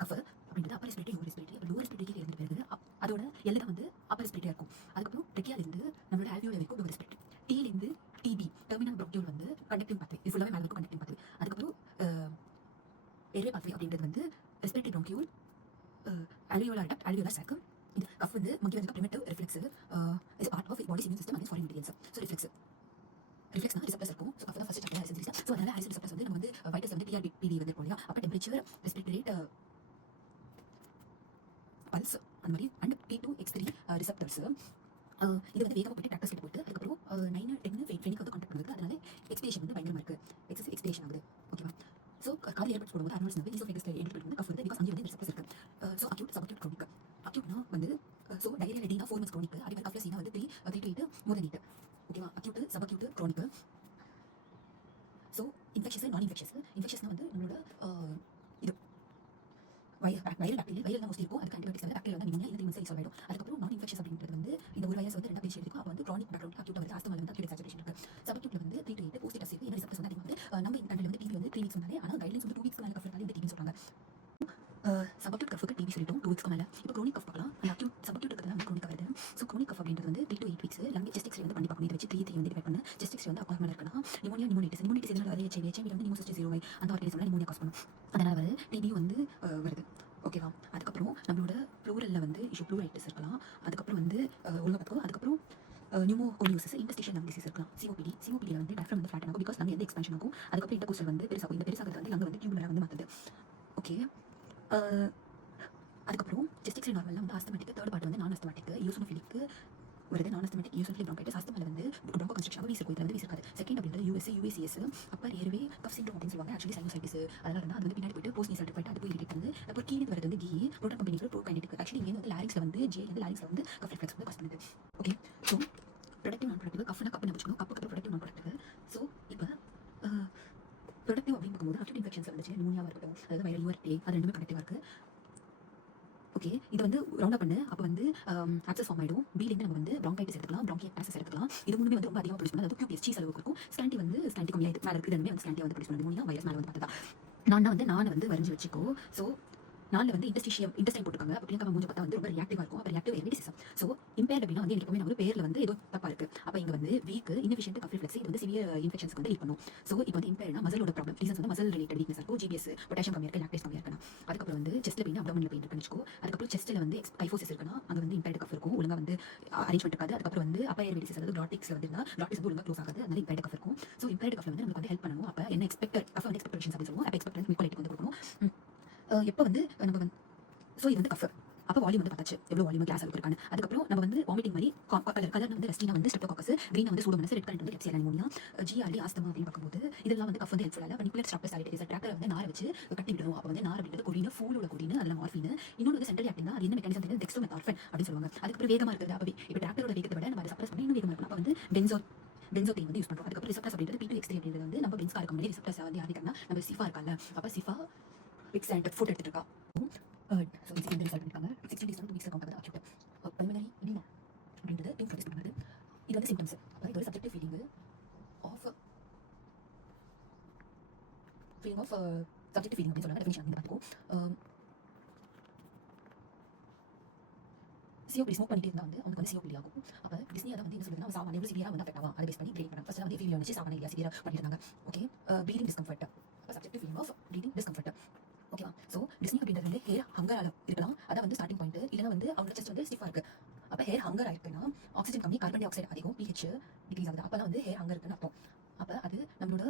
Cuff அப்படின்றது Appar respiratory lower respiratory. அப்போ lower ரெஸ்பிரேட்டரிக்கு இருந்து பிறகு அதோட எல்லை தான் வந்து அப்பர் ரெஸ்பிரேட்டரியாக இருக்கும். அதுக்கப்புறம் ட்ரெக்கியாலேருந்து நம்மளோட ஆல்வியோல வரைக்கும் லோவர் ரெஸ்பிரேட்டரி. டீலேருந்து டிபி டெர்மினல் ப்ரோக்யூல் வந்து கண்டக்டிங் பாத்வே. இது ஃபுல்லாகவே மேலே இருக்கும் கண்டக்டிங் பாத்வே. அதுக்கப்புறம் ஏர்வே பாத்வே அப்படின்றது வந்து respiratory bronchiole, alveolar duct, alveolar sac. இது கஃப் வந்து மக்கி வந்து primitive reflex is a part of body's immune system against foreign ingredients. So ரிஃப்ளெக்ஸ்னா ரிசெப்டர்ஸ் இருக்கும். ஸோ அப்போ தான் first chapter Harrison receptor. So அதனால ஹாரிசன் ரிசெப்டர்ஸ் வந்து நம்ம வந்து வைட்டஸ் வந்து டிஆர்பிடி வந்து இருக்கும் இல்லையா. அப்போ டெம்பரேச்சர், ரெஸ்பிரேட்டரி ரேட், பல்ஸ் அந்த மாதிரி அண்ட் T2X3 ரிசெப்டர்ஸ். இது வந்து வேகமாக போய்ட்டு டாக்டர்ஸ் கிட்ட போயிட்டு அதுக்கப்புறம் 9 10 ஃபெனிக் வந்து கான்டாக்ட் பண்ணுறது. அதனால எக்ஸ்பிரேஷன் வந்து பயங்கரமாக இருக்குது. எக்ஸஸ் எக்ஸ்பிரேஷன் ஆகுது. ஓகேவா. ஸோ காது ஏற்பட்டு போடும்போது அர்னால்ஸ் வந்து ஈசோஃபேகஸில் ஏற்பட்டு வந்து கஃப் வந்து பிகாஸ் அங்கே வந்து ரிசெப்டர்ஸ் இருக்குது. So acute subacute chronic. அக்யூட்னா வந்து ஸோ டைரியா ரெடினா 4 months க்ரோனிக். அதே மாதிரி கஃப்லசீனா வந்து 3 to 8 more than 8. ஓகேவா. Acute subacute Kronig. So infectious நான் இன்ஃபெக்ஷஸ்னா வந்து நம்மளோட இது வைரல் பாக்டீரியா வைரல் தான் மோஸ்ட்லி இருக்கும். அதுக்கு ஆன்டிபயோட்டிக்ஸ் வந்து பாக்டீரியா வந்து நிமோனியா இந்த 3 months சால்வ் ஆகிடும். அதுக்கப்புறம் நான் இன்ஃபெக்ஷஸ் அப்படின்றது வந்து இந்த ஒரு வைரஸ் வந்து 2 பேஜ் இருக்கும். அப்போ வந்து க்ரானிக் பேக்ரவுண்ட் அக்யூட் வந்து ஆஸ்துமால வந்து அக்யூட் எக்ஸாஜரேஷன் இருக்குது. சப் அக்யூட்ல வந்து 3 to 8 போஸ்ட் டெஸ்ட் இருக்குது. இந்த ரிசெப்டர்ஸ் வந்து அதிகமாக வந்து நம்ம இந்த கண்ட்ரில் வந்து டிவி வந்து 3 weeks சொன்னாலே, ஆனால் கைட்லைன்ஸ் வந்து 2 weeks மேலே கஃப் இருந்தாலே இந்த டிவின்னு சொல்கிறாங்க. சப் அக்யூட் கஃப்க்கு டிவி சொல்லிட்டோம் 2 weeks மேலே. இப்போ க்ரோனிக் கஃப் பார்க்கலாம். அந்த அக்யூட் சப் அக்யூட் இருக்கிறது வந்து க்ரோனிக் வருது. ஸோ க்ரோனிக் கஃப் அப்படின்றது வந்து 3 to 8 weeks lung chest x-ray வந்து பண்ணி பார்க்கணும். இதை வச்சு 3 வந்து டிவைட் பண்ண செஸ்ட் எக்ஸ்ரே வந்து அப்பாயின்மெண்ட் இருக்குன்னா நிமோனிட்டிஸ் எதனால வருது? ஹெச்ஐவி வந்து நிமோசிஸ்டிஸ் ஜீரோவை அந்த ஆர்கனிசம்ல நிமோனியா காஸ் பண்ணும். அதனால் வந்து டிபி வந்து வருது. ஓகேவா. அதுக்கப்புறம் நம்மளோட ப்ளூரலில் வந்து இஷ்யூ ப்ளூரைட்டிஸ் இருக்கலாம். அதுக்கப்புறம் வந்து ஒழுங்காக பார்த்துக்கோ. அதுக்கப்புறம் நியூமோகோனியோசிஸ், இன்டர்ஸ்டிஷியல் லங் டிசீஸ் இருக்கலாம். சிஓபிடியில் வந்து டயஃப்ரம் வந்து ஃப்ளாட் ஆகும் பிகாஸ் லங் வந்து எக்ஸ்பென்ஷன் ஆகும். அதுக்கப்புறம் இன்டர்கோஸ்டல் வந்து பெருசாகும். இந்த பெருசாகிறது வந்து லங் வந்து டியூபுலராக வந்து மாற்றுது. ஓகே. அதுக்கப்புறம் செஸ்ட் எக்ஸ்ரே நார்மலில் வந்து ஆஸ்தமேட்டிக், தேர்ட் பார்ட் வந்து நான் ஆஸ்தமேட்டிக் யூசோஃபிலிக்கு வருது. நான் ஆஸ்தமேட்டிக் யூசோஃபிலிக் ப்ராங்கைட்டிஸ். ஆஸ்தமாவில் வந்து ப்ராங்கோ கன்ஸ்ட்ரக்ஷன் வீஸ் இருக்கும். இதில் வந்து வீஸ் இருக்காது. செகண்ட் அப்படின்றது யூஎஸ்ஏஎஸ் அப்பர் ஏர்வே கஃப் சிண்ட்ரோம் அப்படின்னு சொல்லுவாங்க. Actually sinusitis. அதனால வந்து அது வந்து பின்னாடி போயிட்டு போஸ்ட் நேசல் போயிட்டு அது போய் இரிட்டேட் வந்து அப்புறம் கீழே வரது வந்து கீ ப்ரோட்டான் கம்பெனிக்கு ப்ரோகைனடிக். ஆக்சுவலி இங்கே வந்து லாரிக்ஸில் வந்து ஜே வந்து லாரிக்ஸில் வந்து கஃப் ரிஃப்ளெக்ஸ் வந்து காஸ் பண்ணுது. ஓகே. ஸோ ப்ரொடக்டிவ் நான் ப்ரொடக்டிவ் கஃப்னா கப்பு நினச்சிக்கணும். கப்புக்கு ப்ரொடக்டிவ் நான் ப்ரொடக்டிவ். ஸோ இப்போ ப்ரொடக்டிவ் அப்படின்னு பார்க்கும்போது அக்யூட் இன்ஃபெக்ஷன்ஸ் வந்துச்சு நிமோனியாவாக இருக்கட்டும், அதாவது வைரல் யூஆர்டி அது ரெண்டுமே ப்ரொடக்டிவாக இருக்குது. ஓகே. இது வந்து ரவுண்ட் அப் பண்ணு. அப்போ வந்து ஆக்சஸ் ஃபார்ம் ஆகிடும். பிலேருந்து நம்ம வந்து ப்ராங்கைட்டிஸ் எடுத்துக்கலாம், ப்ராங்கியாக்டாசிஸ் எடுத்துக்கலாம். இது மூணுமே வந்து ரொம்ப அதிகமாக ப்ரொடியூஸ் பண்ணது. அது QPS சீஸ் அளவுக்கு இருக்கும். ஸ்கேண்டி கம்மியாக இருக்குது. மேலே இருக்குது. ரெண்டுமே வந்து ஸ்கேண்டியாக வந்து ப்ரொடியூஸ் பண்ணுது. நிமோனியா வைரஸ் மேலே வந்து பார்த்தா நான் வந்து வரைஞ்சி வச்சுக்கோ. ஸோ நாளில் வந்து இன்டெஸ்டைன் போட்டுருக்காங்க. அப்படின்னா மூஞ்சி பார்த்தா வந்து ரொம்ப ரியாக்டிவாக இருக்கும். அப்போ reactive airway disease. So impaired அப்படின்னா வந்து எப்பவுமே நம்ம பேரில் வந்து ஏதோ தப்பாக இருக்குது. அப்போ இங்கே வந்து வீக் இன்எஃபிஷியன்ட் கஃப் ரிஃப்ளெக்ஸ் இது வந்து சிவியர் இன்ஃபெக்ஷன்ஸ்க்கு வந்து லீட் பண்ணும். ஸோ இப்போ வந்து இம்பேர்னா மசலோட ப்ராப்ளம் ரீசன்ஸ் வந்து மசல் ரிலேட்டட் வீக்னஸ் இருக்கும். ஜிபிஎஸ் பொட்டாசியம் கம்மியாக இருக்குது, லாக்டேஸ் கம்மியாக இருக்கணும். அதுக்கப்புறம் வந்து செஸ்ட்டில் பெயின், அப்டாமினில் பெயின் இருக்குன்னு வச்சுக்கோ. அதுக்கப்புறம் செஸ்ட்டில் வந்து ஐஃபோசிஸ் இருக்குன்னா அங்கே வந்து இம்பேர்ட் கஃப் இருக்கும். ஒழுங்காக வந்து அரேஞ்ச்மெண்ட் இருக்காது. அதுக்கப்புறம் வந்து அப்பர் ஏர்வே டிசீஸ் அதாவது க்ளாட்டிக்ஸில் வந்து க்ளாட்டிக்ஸ் வந்து ஒழுங்காக க்ளோஸ் ஆகாது. அதனால இம்பேர்ட் கஃப் இருக்கும். ஸோ இம்பேர்ட் கஃப்ல வந்து நமக்கு வந்து ஹெல்ப் பண்ணணும். அப்போ என்ன எக்ஸ்பெக்டட் கஃப் வந்து எக்ஸ்பெக்டேஷன்ஸ் அப்படின்னு சொல்லுவோம். அப்போ எக்ஸ்பெக்டட் மிக்வாலிட்டி வந்து கொடுக்கணும். எப்போ வந்து நம்ம வந்து ஸோ இது வந்து கஃப். அப்போ வால்யூம் வந்து பார்த்தாச்சு எவ்வளோ வால்யூம் கிளாஸ் அளவுக்கு இருக்கான்னு. அதுக்கப்புறம் நம்ம வந்து வாமிட்டிங் மாதிரி கலர் வந்து ரெஸ்டினா வந்து ஸ்ட்ரெப்டோகாக்கஸ், கிரீன் வந்து சூடோமோனாஸ், ரெட் கரண்ட் வந்து எப்சியல் நிமோனியா, ஜிஆர்டி ஆஸ்தமா அப்படின்னு பார்க்கும்போது இதெல்லாம் வந்து கஃப் வந்து ஹெல்ப்ஃபுல்லாக இல்லை. பனிகுலர் ஸ்ட்ராப்டஸ் சாலிடேஸ் ட்ராக்டர் வந்து நார் வச்சு கட்டி விடணும். அப்போ வந்து நார் அப்படின்றது கொடின ஃபூலோட கொடினு அதில் மார்ஃபின். இன்னொன்று வந்து சென்ட்ரல் ஆக்டினா அது என்ன மெக்கானிசம் தெரியாது டெக்ஸ்ட்ரோமெத்தார்ஃபன் அப்படின்னு சொல்லுவாங்க. அதுக்கப்புறம் வேகமாக இருக்குது. அப்போ இப்போ ட்ராக்டரோட வேகத்தை விட நம்ம அதை சப்ரஸ் பண்ணி இன்னும் வேகமாக இருக்கணும். அப்போ வந்து பென்சோதீன் வந்து யூஸ் பண்ணுறோம். அதுக்கப்புறம் ரிசெப்டர்ஸ் அப்படின்றது P2X3 அப்படின்றது வந்து நம்ம பென்ஸ்காக இருக்க முடியாது. ரிசெப்டர்ஸ் வந்து யாருக்காங்கன்னா நம்ம சிஃபா இருக்காங்க. அப்போ சிஃபா பிக்ஸ் அண்ட் ஃபுட் எடுத்துட்டு இருக்கா. ஸோ இது வந்து ரிசல்ட் பண்ணிருக்காங்க. 60 days வந்து வீக்ஸில் கவுண்ட் ஆகுது. அக்யூட் பல்மனரி எடிமா அப்படின்றது டீம் ப்ரொடியூஸ் பண்ணுறது. இது வந்து சிம்டம்ஸ். அப்போ இது ஒரு subjective feeling of subjective feeling அப்படின்னு சொல்லுவாங்க. டெஃபினிஷன் வந்து பார்த்துக்கோ. சிஓபிடி ஸ்மோக் பண்ணிட்டு இருந்தால் வந்து அவனுக்கு வந்து சிஓபிடி ஆகும். அப்போ டிஸ்னியாக தான் வந்து என்ன சொல்லுதுன்னா சாவான் எவ்வளோ சிவியராக வந்து அஃபெக்ட் ஆகும் அதை பேஸ் பண்ணி கிரியேட் பண்ணாங்க. ஃபஸ்ட்டு வந்து ஃபீலிங் வந்துச்சு சாவான இல்லையா சிவியராக பண்ணியிருந்தாங்க. ஓகே. Breathing discomfort. அப்போ subjective feeling of breathing discomfort. ஓகேவா. ஸோ டிஸ்னி அப்படின்றது வந்து ஹேர் ஹங்கர் இருக்கலாம். அதான் வந்து ஸ்டார்டிங் பாயிண்ட். இல்லைனா வந்து அவங்க செஸ்ட் வந்து ஸ்டிஃபாக இருக்குது. அப்போ ஹேர் ஹங்கர் ஆயிருக்குன்னா ஆக்சிஜன் கம்மி, கார்பன் டை ஆக்சைடு அதிகம், pH டிக்ரீஸ் ஆகுது. அப்போ தான் வந்து ஹேர் ஹங்கர் இருக்குன்னு அர்த்தம். அப்போ அது நம்மளோட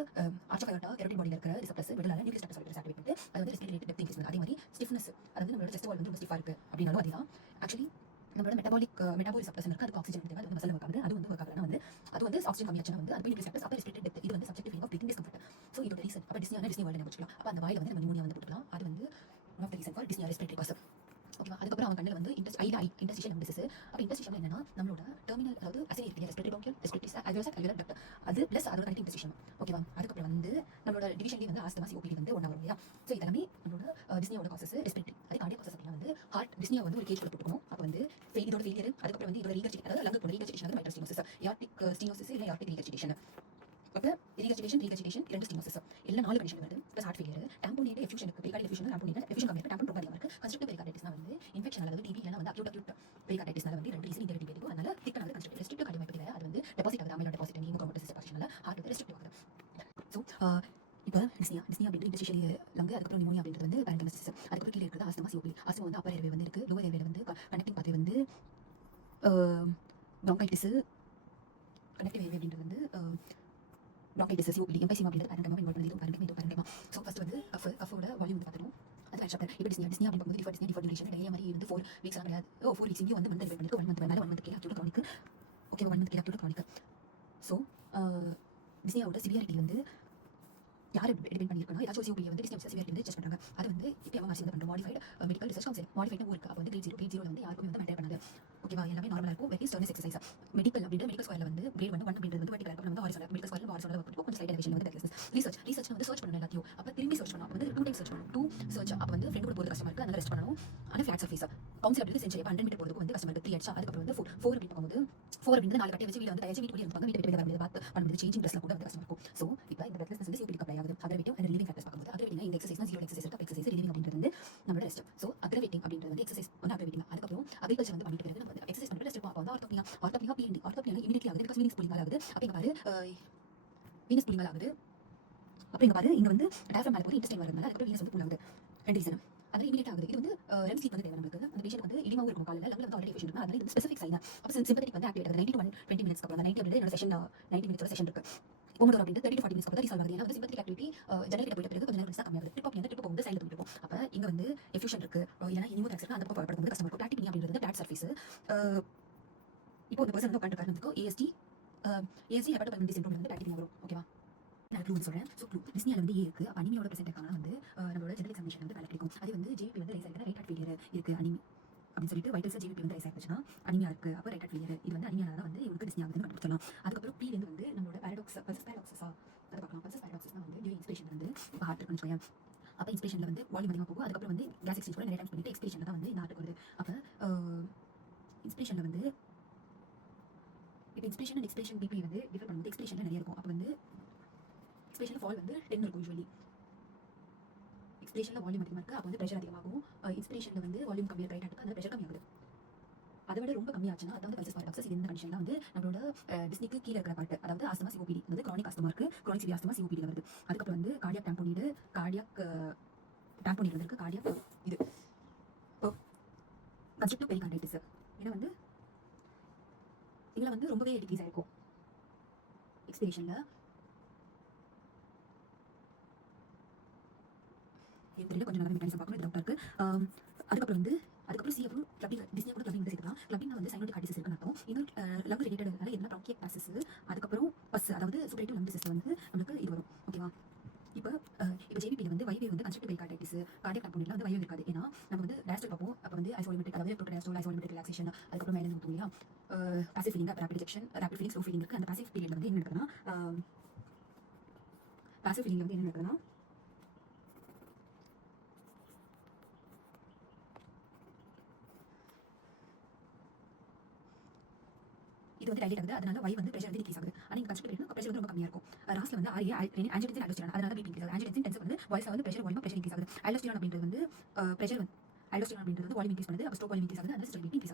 ஆர்ச் ஆஃப் அயோர்டா கெரோட்டின் பாடியில் இருக்கிற ரிசெப்டர்ஸ் விடலால நியூக்ளியஸ் ரெஸ்பான்ஸ் ஆக்டிவேட் பண்ணிட்டு அது வந்து ரெஸ்பிரேட்டரி டெப்த் இன்க்ரீஸ் பண்ணுது. அதே மாதிரி ஸ்டிஃப்னஸ் அது வந்து நம்மளோட செஸ்ட் வால் வந்து ரொம்ப ஸ்டிஃபாக இருக்குது அப்படின்னாலும் அதுதான் ஆக்சுவலி நம்மளோட மெட்டபாலிக் ரிசெப்டர்ஸ் இருக்குது. அதுக்கு ஆக்சிஜன் தேவை. அது வந்து மசில் ஒர்க் ஆகுது. அது வந்து ஒர்க் ஆகுதுன்னா வந்து அது வந்து ஆக்சிஜன் கம்மியாச்சுன்னா வந்து அது நியூக்ளியஸ் ரெஸ்பான்ஸ் அப்போ ரெஸ்பிரேட்டரி டெப்த் இது வந்து subjective feeling of breathing discomfort. So இதோட ரீசன் அப்போ டிஸ்னி வேர்ல்டு வச்சுக்கலாம். அப்போ அந்த வாயில் வந்து நம்ம நிமோனியா வந்து போட்டுக்கலாம். அது வந்து one of the reason for டிஸ்னி ரெஸ்பிரேட்டரி காஸ். ஓகேவா. அதுக்கப்புறம் அவங்க கண்ணில் வந்து இன்டர்ஸ்டிஷியல் டிசீஸ். அப்போ இன்டர்ஸ்டிஷியல் என்னன்னா நம்மளோட டெர்மினல் அதாவது அசை இருக்கு respiratory bronchial, respiratory alveolar duct அது ப்ளஸ் அதோட கனெக்டிங் இன்டர்ஸ்டிஷியல். ஓகேவா. அதுக்கப்புறம் வந்து நம்மளோட டிவிஷன்லேயே வந்து ஆஸ்தமா சிஓபிடி வந்து ஒன்றா வரும் இல்லையா. ஸோ இதெல்லாமே நம்மளோட டிஸ்னியோட காசஸ் ரெஸ்பிரேட்டரி. அது கார்டியக் காசஸ் அப்படின்னா வந்து ஹார்ட் டிஸ்னியா வந்து ஒரு கேஜ் போட்டுக்கணும். அப்போ வந்து இதோட ஃபெயிலியர் அதுக்கப்புறம் வந்து இதோட ரீகர்ஜிடேஷன் அதாவது லங்கு போன ரீகர்ஜிடேஷன் வந்து மைட்ரோஸ்டினோசிஸ், யார்டிக் ஸ்டினோசிஸ் இல்லை யார்டிக் ரீகர்ஜிடேஷன். அப்போ ரீகர்ஜிடேஷன் 2 ஸ்டினோசிஸ் எல்லாம் 4 கண்டிஷன் வருது. ப்ளஸ் ஹார்ட் ஃபெயிலியர், டாம்போனியேட் எஃப்யூஷனுக்கு பெரிகார்டியல் எஃப்யூஷன் டாம்போனியேட் எஃப்யூஷன் கம்மியாக டாம்போன் ரொம்ப அதிகமாக பெரிகார்டைட்டிஸ்னால வந்து ரெண்டு ரீசன் இந்த ரெண்டு பேருக்கு அதனால திக்கான கன்ஸ்ட்ரக்டிவ் ரெஸ்ட்ரிக்டிவ் கார்டியோமைப்படி அது வந்து டெபாசிட் ஆகுது அமைலோட டெபாசிட் நீங்க ப்ரோமோட்டர் சிஸ்டம் ஃபங்க்ஷனால ஹார்ட் வந்து ரெஸ்ட்ரிக்டிவ் ஆகுது. ஸோ இப்போ டிஸ்னியா அப்படின்றது இன்டர்ஸ்டிஷியல் லங்கு, அதுக்கப்புறம் நிமோனியா அப்படின்றது வந்து பேரண்டமசிஸ், அதுக்கப்புறம் கீழே இருக்கிறது ஆஸ்துமா சிஓபிடி. ஆஸ்துமா வந்து அப்பர் ஏர்வே வந்து இருக்குது, லோவர் ஏர்வேல வந்து கனெக்டிங் பாத்வே வந்து ப்ராங்கைட்டிஸ், கனெக்டிவ் ஏர்வே அப்படின்றது வந்து ப்ராங்கைட்டிஸ், சிஓபிடி, எம்பைசிமா அப்படின்றது பேரண்டமா இன்வால்வ் பண்ணி பேரண்டமா. ஸோ ஃபர்ஸ்ட் வந்து கஃபோட வால்யூம் வந்து பார்த்துருவோம். அது சாப்டர். இப்போ டிஸ்னியா அப்படின்னு பார்க்கும்போது டிஃபர் டியூரேஷன் நிறைய மாதிரி வந்து 4 வீக்ஸ் கிடையாது. 4 வீக்ஸ் இங்கே வந்து மந்த் டிவைட் பண்ணிருக்கு. 1 மந்த் மேலே 1 மந்த் கே ஆக்டிவ் க்ரானிக். ஓகே, 1 மந்த் கே ஆக்டிவ் க்ரானிக். ஸோ டிஸ்னியாவோட சிவியாரிட்டி வந்து யார் டிபெண்ட் பண்ணியிருக்கணும், ஏதாச்சும் சிஓபியை வந்து டிஸ்னியா சிவியாரிட்டி வந்து டெஸ்ட் பண்ணுறாங்க. அது வந்து இப்போ அவங்க ஆர்சி பண்ணுறோம் modified medical research council modified work. அப்போ வந்து கிரேட் 0 வந்து யாருக்குமே வந்து மெயின்டைன் பண்ணாது. ஓகேவா, எல்லாமே நார்மலாக இருக்கும். Very strenuous exercise. மெடிக்கல் அப்படின்ற மெடிக்கல் ஸ்கொயரில் வந்து கிரேட் 1 அப்படின்றது வந்து வெர்டிகல் வந்து ஹாரிசான்டல் மெடிக்கல் ஸ்கொயரில் ஹாரிசான்டல் ஒர்க் பண்ணுவோம். கொஞ்சம் சைட் எலிவேஷன் வந்து ரிசர்ச் வந்து சர்ச் பண்ணணும் எல்லாத்தையும். அப்போ திரும்பி சர்ச் பண்ணணும். அப்போ வந்து 2 டைம் சர்ச் பண்ணணும். 2 சர்ச். அப்போ வந்து ஃப்ரெண்ட் கூட போகிறது கஷ்டமாக இருக்குது, அதனால ரெஸ்ட் பண்ணணும். ஆனால் ஃபிளாட் சர்ஃபேஸ் கவுன்சில் அப்படி செஞ்சு 100 மீட்டர் போகிறதுக்கு வந்து கஷ்டமாக இருக்குது. 3 ஆச்சு. அதுக்கப்புறம் வந்து 4 அப்படின்னு போகும்போது 4 அப்படின்றது 4 கட்டி வச்சு வீட்டில் வந்து தயாரிச்சு வீட்டு இருப்பாங்க. வீட்டு வெளியே பார்த்து பண்ணுறது சேஞ்சிங் ட்ரெஸ்ல கூட வந்து கஷ்டமாக இருக்கும். ஸோ இப்போ இந்த பிரெத்லெஸ்னஸ் வந்து சிஓபிடி அப்ளை ஆகுது. அக்ரவேட்டிவ் அண்ட் ரிலீவிங் ஃபேக்டர்ஸ் பார்க்கும்போது அக்ரவேட்டிங் இந்த எக்ஸசைஸ் 0 எக்ஸசைஸ் இருக்கு. எக்ஸசைஸ் ரிலீவிங் அப்படின்றது வந்து நம்மளோட ரெஸ்ட். ஸோ அக்ரவேட்டிங் அப்படின்றது வந்து எக்ஸசைஸ் வந்து அக்ரவேட்டிங். அதுக்கப்புறம் அக்ரிகல்ச்சர் வந்து பண்ணிட்டு பிறகு நம்ம எக்ஸசைஸ் பண்ணிட்டு ரெஸ்ட் எடுப்போம். அப்போ வந்து ஆர்த்தோபியா பிஎன்டி இமிடியட்லி ஆகுது. பிகாஸ் வீனஸ் புல்லிங்கால் ஆகுது. அப்போ இங்கே பாரு வீனஸ் புல்லிங்கால் ஆகுது. அப்போ இங்கே பாரு இங்கே வந்து டயஃப்ரம் மேலே போய் இன்டெஸ்டைன் வரதுனால அதுக்கப்புறம் வீனஸ் வந்து புல் ஆகுது. 2 ரீசன் அது இமிடியேட் ஆகுது. இது வந்து ரெம் ஸ்லீப் வந்து தேவை நமக்கு. அந்த பேஷண்ட் வந்து இனிமாவும் இருக்கும் காலையில் லங்ல வந்து ஆல்ரெடி பேஷண்ட் இருக்கும். அதனால இது ஸ்பெசிஃபிக் சைன். அப்போ சிம்பத்திக் வந்து ஆக்டிவேட் ஆகுது 90 to 120 மினிட்ஸ்க்கு அப்புறம். 90 அப்படின்றது என்னோட செஷன் 90 மினிட்ஸோட செஷன் இருக்கு. போமோடோரோ அப்படின்றது 30 to 40 மினிட்ஸ் அப்புறம் ரிசால்வ் ஆகுது. ஏன்னா வந்து சிம்பத்திக் ஆக்டிவிட்டி ஜெனரேட் போயிட்ட பிறகு கொஞ்சம் நேரம் கம்மியாகுது. ட்ரிப் அப்படி ட்ரிப் போகும்போது சைடில் தூக்கிட்டு இருக்கும். அப்போ இங்கே வந்து எஃப்யூஷன் இருக்கு, இல்லைனா இனிமோடாக்ஸ் இருக்கு. அந்த பக்கம் படுக்கும்போது கஷ்டமாக இருக்கும். டாக்டிக் அப்படின்றது வந்து பிளாட் சர்ஃபேஸ். இப்போ இந்த பர்சன் வந்து உட்காந்து காரணத்துக்கு ஏஎஸ்டி ஹெப்படோபல்மனரி சிண்ட்ரோம் வந்து டாக்டிக் வரும். ஓகேவா, நான் க்ளூன்னு சொல்கிறேன். ஸோ க்ளூ டிஸ்னியாவில் வந்து ஏ இருக்குது. அனிமியோட ப்ரெசென்ட் இருக்காங்கன்னா வந்து நம்மளோட ஜெனரல் எக்ஸாமினேஷன் வந்து வேலை கிடைக்கும். அது வந்து ஜிபி வந்து ரைஸ் ஆகிருக்கு, ரைட் ஹார்ட் ஃபெயிலியர் இருக்குது அனிமி அப்படின்னு சொல்லிட்டு வைட்டல்ஸ் ஜிபி வந்து ரைஸ் ஆகிடுச்சுன்னா அனிமியா இருக்குது. அப்போ ரைட் ஹார்ட் ஃபெயிலியர். இது வந்து அனிமியால தான் வந்து இவருக்கு டிஸ்னியா வந்து கண்டுபிடிச்சலாம். அதுக்கப்புறம் பீலேருந்து வந்து நம்மளோட பல்சஸ் பேரடாக்ஸஸா அதை பார்க்கலாம். பல்சஸ் பேரடாக்ஸஸ் வந்து டியூரிங் இன்ஸ்பிரேஷன் வந்து இப்போ ஹார்ட் இருக்குன்னு சொல்லுவேன். அப்போ இன்ஸ்பிரேஷனில் வந்து வால்யூம் அதிகமாக போகும். அதுக்கப்புறம் வந்து கேஸ் எக்ஸ்சேஞ்ச் கூட நிறைய டைம்ஸ் பண்ணிட்டு எக்ஸ்பிரேஷனில் தான் வந்து இந்த ஹார்ட் வருது. அப்போ இன்ஸ்பிரேஷனில் வந்து இப்போ இன்ஸ்பிரேஷன் அண்ட் எக்ஸ்பிரேஷன் பிபி வந்து டிஃபர் பண்ணும்போது எக்ஸ்பிரேஷனில் நிறைய இருக்கும். அப்போ வந்து எக்ஸ்பிரேஷனில் ஃபால் வந்து 10 இருக்கும் யூஸ்வலி. எக்ஸ்பிரேஷனில் வால்யூம் அதிகமாக இருக்குது. அப்போ வந்து ப்ரெஷர் அதிகமாகும். இன்ஸ்பிரேஷனில் வந்து வால்யூம் கம்மியாக ரைட் இருக்குது, அந்த ப்ரெஷர் கம்மியாகுது. அதை விட ரொம்ப கம்மியாச்சுன்னா அதாவது பல்சஸ் பேரடாக்ஸஸ். இது இந்த கண்டிஷனில் வந்து நம்மளோட டிஸ்னிக்கு கீழே இருக்கிற பார்ட், அதாவது ஆஸ்துமா சிஓபிடி வந்து கிரானிக் ஆஸ்துமா இருக்குது, கிரானிக் சிவி ஆஸ்துமா சிஓபிடி வருது. அதுக்கப்புறம் வந்து கார்டியாக் டாம்போனிடு வந்து கார்டியாக் இது கன்ஸ்ட்ரக்டிவ் பெரிகார்டைட்டிஸ். ஏன்னா வந்து இதில் வந்து ரொம்பவே டிக்ரீஸ் ஆகிருக்கும் எக்ஸ்பிரேஷனில். தெரியல, கொஞ்சம் நல்லா மெக்கானிசம் பார்க்கணும். இது டவுட்டாக இருக்குது. அதுக்கப்புறம் சி அப்புறம் கிளப்பிங் டிஸ்னியா கூட கிளப்பிங் வந்து சேர்க்கலாம். கிளப்பிங் வந்து சைனோடிக் ஹார்டிசஸ் இருக்குன்னு அர்த்தம். இன்னும் லங் ரிலேட்டட் என்ன ப்ராங்கியல் பாசஸ், அதுக்கப்புறம் பஸ் அதாவது சூப்பரேட்டிவ் லங் டிசீஸ் வந்து நம்மளுக்கு இது வரும். ஓகேவா, இப்போ ஜேபிபியில் வந்து வைவே வந்து கன்ஸ்ட்ரக்டிவ் பெரிகார்டைட்டிஸ் கார்டியாக் டாம்போனிட்ல வந்து வைவே இருக்காது. ஏன்னா நம்ம வந்து டயஸ்டல் பார்ப்போம். அப்போ வந்து ஐசோலிமெட்ரிக் அதாவது ப்ரோட்டோடயஸ்டோல் ஐசோலிமெட்ரிக் ரிலாக்ஸேஷன், அதுக்கப்புறம் மேலே ஊற்றும் இல்லையா passive feeling, rapid rejection, rapid feeling, slow feeling இருக்குது. அந்த பாசிவ் பீரியட்ல வந்து என்ன நடக்குதுன்னா பாசிவ் ஃபீலிங்ல வந்து என்ன நடக்குதுன்னா இது வந்து டைலேட் ஆகுது. அதனால வை வந்து ப்ரெஷர் வந்து டிக்ரீஸ் ஆகுது. ஆனால் இங்கே கன்ஸ்ட்ரக்ட் ப்ரெஷர் வந்து ரொம்ப கம்மியாக இருக்கும். ராஸ்ல வந்து ஆன்ஜியோடென்சின் அல்டோஸ்டெரான், அதனால பிபி இன்க்ரீஸ் ஆகுது. ஆன்ஜியோடென்சின் டென்சிவ் வந்து வாய்ஸ்ல வந்து ப்ரெஷர் வால்யூம் ப்ரெஷர் இன்க்ரீஸ் ஆகுது. அல்டோஸ்டெரான் அப்படின்றது வந்து ப்ரெஷர் வந்து அல்டோஸ்டெரான் அப்படின்றது வால்யூம் இன்க்ரீஸ் பண்ணுது. அப்போ ஸ்ட்ரோக் வால்யூம் இன்க்ரீஸ் ஆகுது. அதனால சிஸ்டர் பிபி இன்க்ரீஸ் ஆகுது.